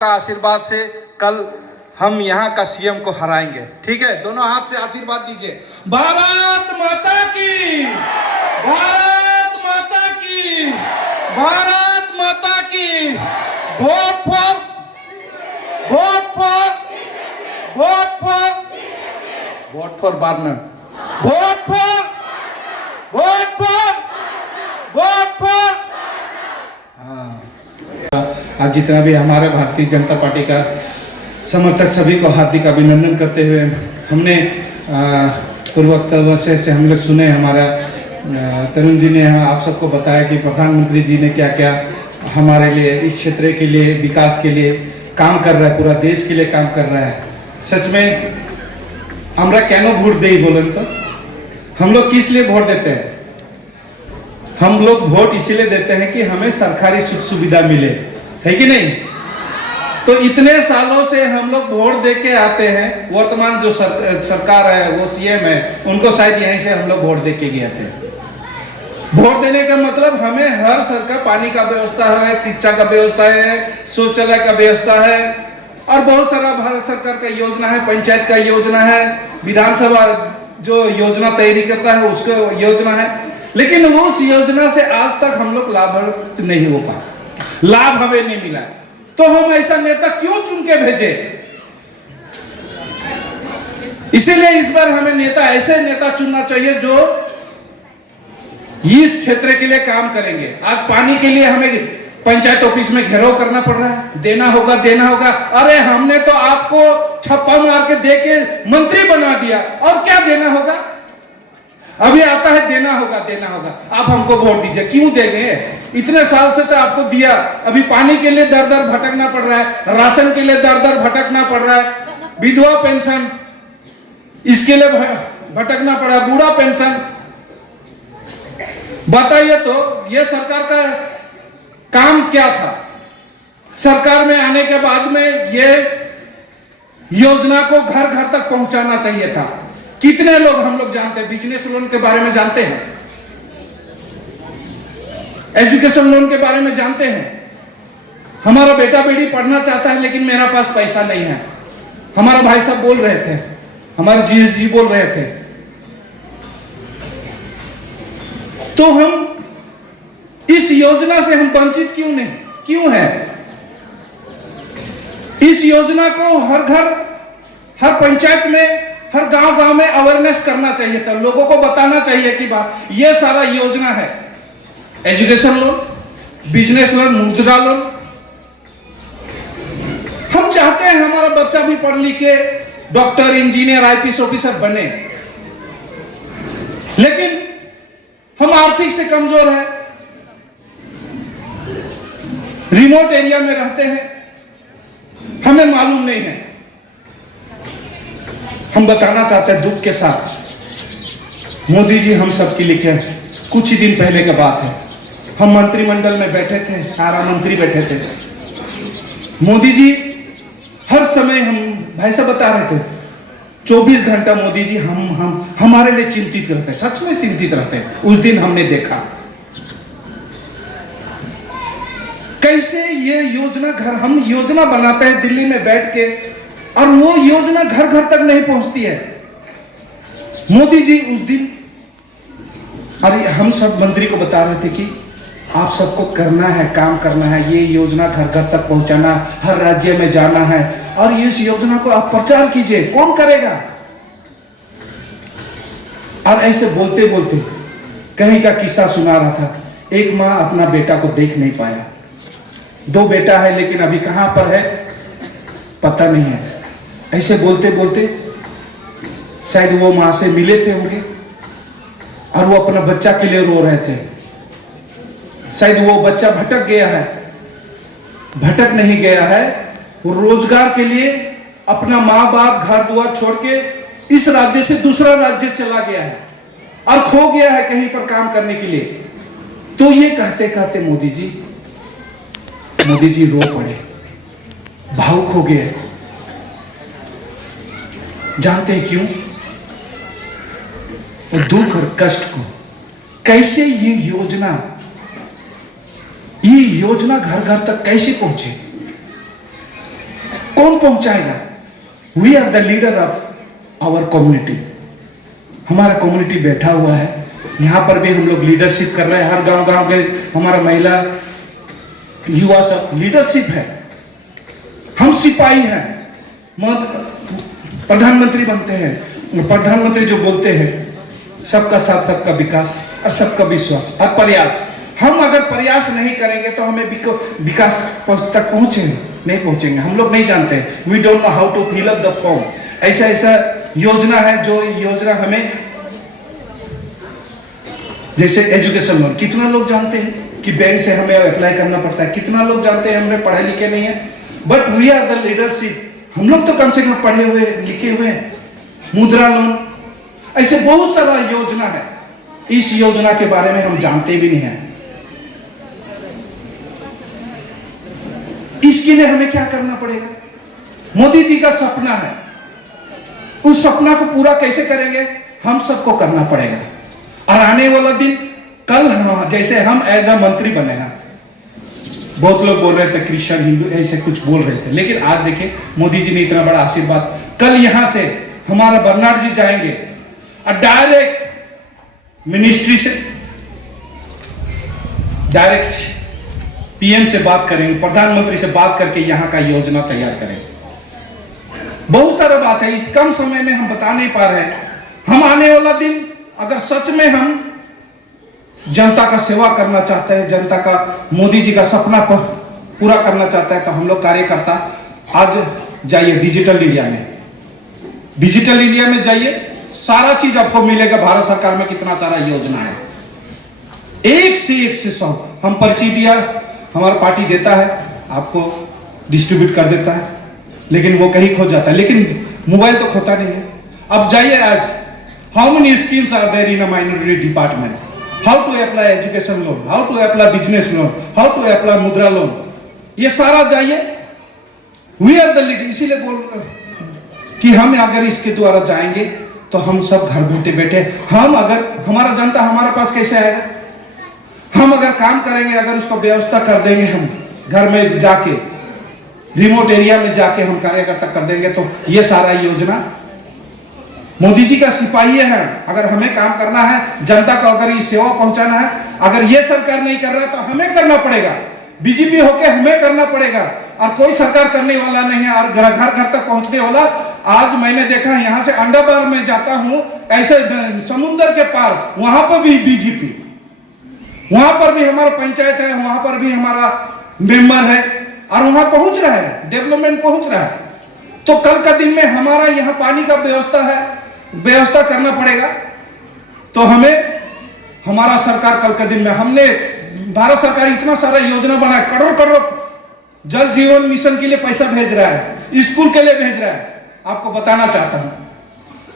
का आशीर्वाद से कल हम यहाँ का सीएम को हराएंगे। ठीक है, दोनों हाथ से आशीर्वाद दीजिए। भारत माता की, भारत माता की, भारत माता की। Vote for, vote for, vote for, vote for burner, vote for, vote for, vote for. हाँ, आज जितना भी हमारे भारतीय जनता पार्टी का समर्थक सभी को हार्दिक अभिनंदन करते हुए, हमने पूर्व वक्तव्य से हम लोग सुने, हमारा तरुण जी ने आप सबको बताया कि प्रधानमंत्री जी ने क्या क्या हमारे लिए, इस क्षेत्र के लिए, विकास के लिए काम कर रहा है, पूरा देश के लिए काम कर रहा है। सच में हमरा क्यों वोट दे बोलन, तो हम लोग किस लिए वोट देते हैं? हम लोग वोट इसीलिए देते हैं कि हमें सरकारी सुख सुविधा मिले, है कि नहीं? तो इतने सालों से हम लोग वोट दे के आते हैं। वर्तमान जो सरकार है, वो सीएम है, उनको शायद यहीं से हम लोग वोट दे के गए थे। वोट देने का मतलब हमें हर सरकार, पानी का व्यवस्था है, शिक्षा का व्यवस्था है, शौचालय का व्यवस्था है, और बहुत सारा भारत सरकार का योजना है, पंचायत का योजना है, विधानसभा जो योजना तैयारी करता है उसको योजना है। लेकिन उस योजना से आज तक हम लोग लाभान्वित नहीं हो पाए, लाभ हमें नहीं मिला। तो हम ऐसा नेता क्यों चुन के भेजे? इसीलिए इस बार हमें नेता, ऐसे नेता चुनना चाहिए जो इस क्षेत्र के लिए काम करेंगे। आज पानी के लिए हमें पंचायत ऑफिस में घेराव करना पड़ रहा है, देना होगा, देना होगा। अरे हमने तो आपको छप्पा मार के दे के मंत्री बना दिया, और क्या देना होगा? अभी आता है देना होगा, देना होगा। आप हमको वोट दीजिए, क्यों देंगे? इतने साल से तो आपको दिया। अभी पानी के लिए दर दर भटकना पड़ रहा है, राशन के लिए दर दर भटकना पड़ रहा है, विधवा पेंशन इसके लिए भटकना पड़ा, बूढ़ा पेंशन। बताइए तो ये सरकार का काम क्या था? सरकार में आने के बाद में ये योजना को घर घर तक पहुंचाना चाहिए था। कितने लोग हम लोग जानते हैं, बिजनेस लोन के बारे में जानते हैं, एजुकेशन लोन के बारे में जानते हैं। हमारा बेटा बेटी पढ़ना चाहता है लेकिन मेरा पास पैसा नहीं है। हमारा भाई साहब बोल रहे थे, हमारे जी बोल रहे थे। तो हम इस योजना से हम वंचित क्यों नहीं, क्यों है? इस योजना को हर घर, हर पंचायत में, हर गांव-गांव में अवेयरनेस करना चाहिए था। लोगों को बताना चाहिए कि ये सारा योजना है, एजुकेशन लोन, बिजनेस लोन, मुद्रा लोन। हम चाहते हैं हमारा बच्चा भी पढ़ लिख के डॉक्टर, इंजीनियर, आईपीएस ऑफिसर बने, लेकिन हम आर्थिक से कमजोर हैं, रिमोट एरिया में रहते हैं, हमें मालूम नहीं है। हम बताना चाहते हैं दुख के साथ, मोदी जी हम सबके लिखे। कुछ ही दिन पहले की बात है, हम मंत्रिमंडल में बैठे थे, सारा मंत्री बैठे थे। मोदी जी हर समय, हम भाई साहब बता रहे थे, 24 घंटा मोदी जी हम हमारे लिए चिंतित रहते हैं, सच में चिंतित रहते हैं। उस दिन हमने देखा कैसे ये योजना घर, हम योजना बनाते हैं दिल्ली में बैठ के, और वो योजना घर घर तक नहीं पहुंचती है। मोदी जी उस दिन, अरे हम सब मंत्री को बता रहे थे कि आप सबको करना है, काम करना है, ये योजना घर घर तक पहुंचाना, हर राज्य में जाना है, और इस योजना को आप प्रचार कीजिए। कौन करेगा? और ऐसे बोलते बोलते कहीं का किस्सा सुना रहा था। एक माँ अपना बेटा को देख नहीं पाया, 2 बेटा है लेकिन अभी कहां पर है पता नहीं है। ऐसे बोलते बोलते शायद वो मां से मिले थे होंगे, और वो अपना बच्चा के लिए रो रहे थे। शायद वो बच्चा भटक गया है, भटक नहीं गया है, वो रोजगार के लिए अपना माँ बाप, घर द्वार छोड़ के इस राज्य से दूसरा राज्य चला गया है, और खो गया है कहीं पर काम करने के लिए। तो ये कहते कहते मोदी जी रो पड़े, भावुक हो गए। जानते हैं क्यों? वो दुख और कष्ट को, कैसे ये योजना घर घर तक कैसे पहुंचे। कौन पहुंचाएगा? We are the leader of our community. हमारा कम्युनिटी बैठा हुआ है, यहाँ पर भी हम लोग लीडरशिप कर रहे हैं। हर गांव गांव के हमारा महिला युवा सब लीडरशिप है। हम सिपाही हैं, प्रधानमंत्री बनते हैं। प्रधानमंत्री जो बोलते हैं सबका साथ, सबका विकास और सबका विश्वास और प्रयास। हम अगर प्रयास नहीं करेंगे तो हमें विकास तक नहीं पहुंचेंगे। हम लोग नहीं जानते, we don't know how to fill up the form. ऐसा ऐसा योजना है जो योजना हमें, जैसे एजुकेशन लोन, कितना लोग जानते हैं कि बैंक से हमें अप्लाई करना पड़ता है? कितना लोग जानते हैं हमें पढ़े लिखे नहीं है? But we are the leadership. हम लोग तो कम से कम पढ़े हुए लिखे हुए हैं। मुद्रा लोन, ऐसे बहुत सारा योजना है। इस योजना के बारे में हम जानते भी नहीं है। इसके लिए हमें क्या करना पड़ेगा? मोदी जी का सपना है, उस सपना को पूरा कैसे करेंगे? हम सबको करना पड़ेगा। और आने वाला दिन, कल जैसे हम एज अ मंत्री बने हैं, बहुत लोग बोल रहे थे क्रिश्चियन हिंदू ऐसे कुछ बोल रहे थे, लेकिन आज देखिए मोदी जी ने इतना बड़ा आशीर्वाद। कल यहां से हमारा बर्नार्ड जी जाएंगे और डायरेक्ट मिनिस्ट्री से डायरेक्ट पीएम से बात करेंगे, प्रधानमंत्री से बात करके यहाँ का योजना तैयार करेंगे। बहुत सारा बात है, इस कम समय में हम बता नहीं पा रहे हैं। हम आने वाला दिन अगर सच में हम जनता का सेवा करना चाहते हैं, जनता का, मोदी जी का सपना पूरा करना चाहता है, तो हम लोग कार्यकर्ता आज जाइए डिजिटल इंडिया में। डिजिटल इंडिया में जाइए, सारा चीज आपको मिलेगा। भारत सरकार में कितना सारा योजना है, एक से 100 हम पर्ची दिया, हमारा पार्टी देता है, आपको डिस्ट्रीब्यूट कर देता है, लेकिन वो कहीं खो जाता है। लेकिन मोबाइल तो खोता नहीं है। अब जाइए आज, how many schemes are there in a minority department, how to apply education loan, how to apply business loan, how to apply Mudra loan, ये सारा जाइए। We are the leader. इसीलिए बोल रहे कि हम अगर इसके द्वारा जाएंगे तो हम सब घर बैठे बैठे, हम अगर, हमारा जनता हमारे पास कैसे आएगा? हम अगर काम करेंगे, अगर उसको व्यवस्था कर देंगे, हम घर में जाके, रिमोट एरिया में जाके हम कार्यकर्ता कर देंगे, तो ये सारा योजना मोदी जी का सिपाही है। अगर हमें काम करना है, जनता को अगर ये सेवा पहुंचाना है, अगर ये सरकार नहीं कर रहा है तो हमें करना पड़ेगा। बीजेपी होके हमें करना पड़ेगा, और कोई सरकार करने वाला नहीं है। और घर घर तक पहुंचने वाला, आज मैंने देखा यहाँ से अंडरबार में जाता हूँ, ऐसे समुद्र के पार, वहां पर भी बीजेपी, वहां पर भी हमारा पंचायत है, वहां पर भी हमारा मेंबर है, और वहां पहुंच रहा है, डेवलपमेंट पहुंच रहा है। तो कल का दिन में हमारा यहाँ पानी का व्यवस्था है, व्यवस्था करना पड़ेगा। तो हमें, हमारा सरकार कल के दिन में, हमने, भारत सरकार इतना सारा योजना बनाया, करोड़ करोड़ जल जीवन मिशन के लिए पैसा भेज रहा है, स्कूल के लिए भेज रहा है। आपको बताना चाहता हूं,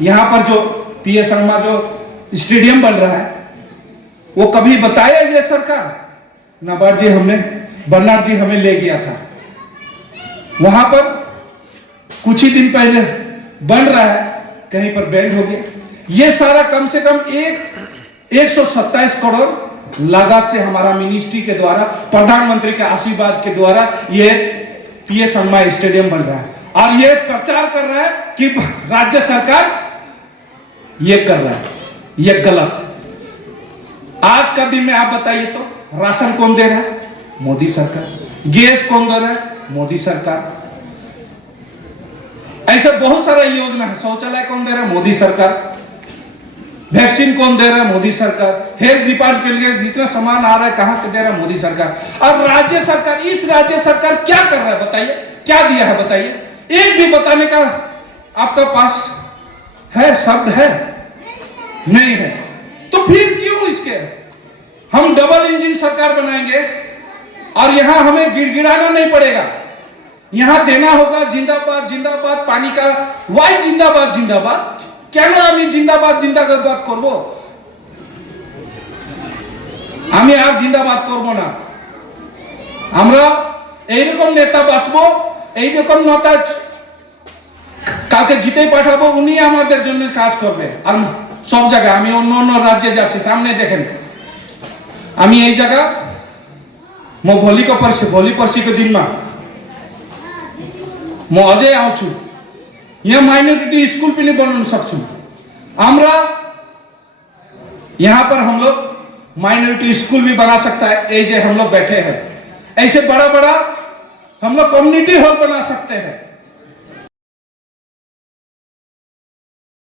यहां पर जो पीएस शर्मा जो स्टेडियम बन रहा है, वो कभी बताया ये सरकार? नाबार्ड जी, हमने, बर्नार्ड जी हमें ले गया था वहां पर, कुछ ही दिन पहले बन रहा है, कहीं पर बैंड हो गया। ये सारा कम से कम 127 करोड़ लागत से हमारा मिनिस्ट्री के द्वारा, प्रधानमंत्री के आशीर्वाद के द्वारा ये पीएस शर्मा स्टेडियम बन रहा है। और ये प्रचार कर रहा है कि राज्य सरकार ये कर रहा है, ये गलत। आज का दिन में आप बताइए तो, राशन कौन दे रहा है? मोदी सरकार। गैस कौन दे रहा है? मोदी सरकार। ऐसे बहुत सारा योजना है। शौचालय कौन दे रहा है? मोदी सरकार। वैक्सीन कौन दे रहा है? मोदी सरकार। हेल्थ डिपार्टमेंट के लिए जितना सामान आ रहा है, कहां से दे रहा है? मोदी सरकार। और राज्य सरकार, इस राज्य सरकार क्या कर रहा है बताइए? क्या दिया है बताइए? एक भी बताने का आपका पास है शब्द है? नहीं है। तो फिर क्यों इसके, हम डबल इंजन सरकार बनाएंगे और यहां हमें गिड़गिड़ाना नहीं पड़ेगा। यहां देना होगा जिंदाबाद जिंदाबाद, पानी का वाई जिंदाबाद जिंदाबाद। কেন আমি জিন্দাবাদ জিন্দাবাদ করব? আমি আর জিন্দাবাদ করব না। আমরা এইরকম নেতা বাঁচবো, এইরকম নেতা কালকে জিতেই পাঠাবো, উনি আমাদের জন্য কাজ করবে। আর সব জায়গায়, আমি অন্য অন্য রাজ্যে যাচ্ছি, সামনে দেখেন, আমি এই জায়গা মো ভোলি को परसी के दिन में म अझै आउँछु यहाँ माइनॉरिटी स्कूल पनि बनाउन सक्छौं हमरा यहाँ पर हम लोग माइनॉरिटी स्कूल भी बना सकता है। ये जो हम लोग बैठे हैं ऐसे बड़ा बड़ा हम लोग कम्युनिटी हॉल बना सकते हैं।